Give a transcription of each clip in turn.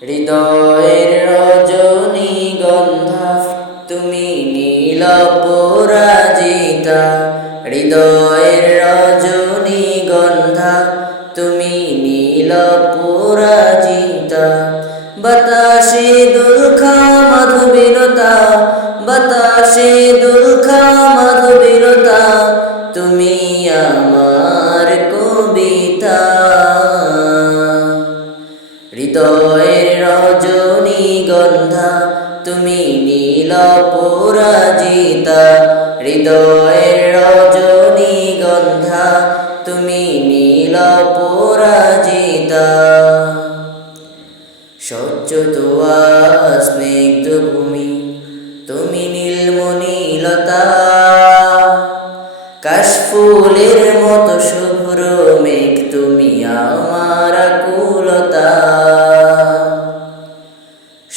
হৃদয়ের রজনী গন্ধা, তুমি নীল পরাজিতা। হৃদয়ের রজনী গন্ধা, তুমি নীল পরাজিতা। বাতাসে দুলখা মধুবিরতা, বাতাসে দুলখা মধুবিরতা, তুমি আমার হৃদয়ের রজনী গন্ধা, তুমি নীল পরাজিতা। হৃদয়ের রজনী গন্ধা, তুমি নীল পরাজিতা। স্বচ্ছ তোয়া স্নিগ্ধ ভূমি, তুমি নীলমণিলতা। কাশফুলের মতো শুভ্র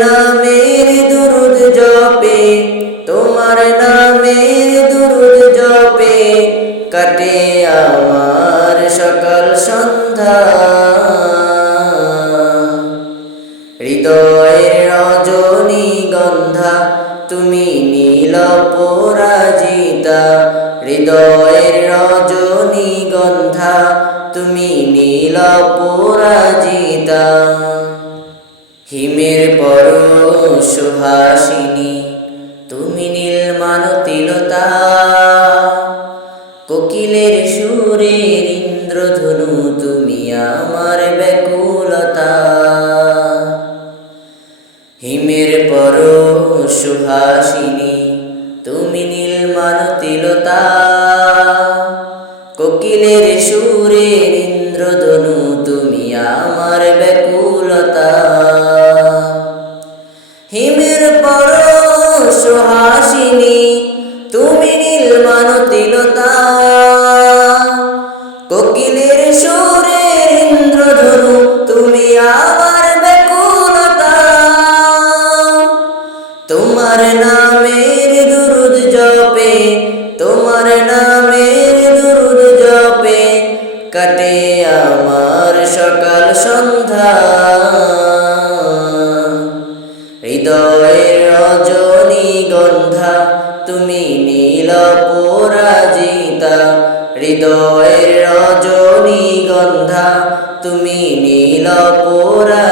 নামের দুরুদ জপে, তোমার নামের দুরুদ জপে, কাটে আমার সকাল সন্ধ্যা। হৃদয়ের রজনী গন্ধা, তুমি নীল পরাজিতা। হৃদয়ের রজনী গন্ধা, তুমি নীল পরাজিতা। হিমের পর সুহাসিনী তুমি নীল মানতিলতা। কোকিলের সুরের ইন্দ্রধনু, তুমি আমার ব্যাকুলতা। হিমের পর সুহাসিনী তুমি নীল মানতিলতা। কোকিলের সুরের ইন্দ্রধনু, তুমি আমার ব্যাকুলতা। আমার ব্যাকুলতা। তোমার নামের দুরুদ জপে, তোমার নামের দুরুদ জপে, কাটে আমার সকাল সন্ধ্যা। হৃদয়ের রজনী গন্ধা, তুমি নীল পরাজিতা হৃদয়ের রজনী গন্ধা, তুমি নীল পরাজিতা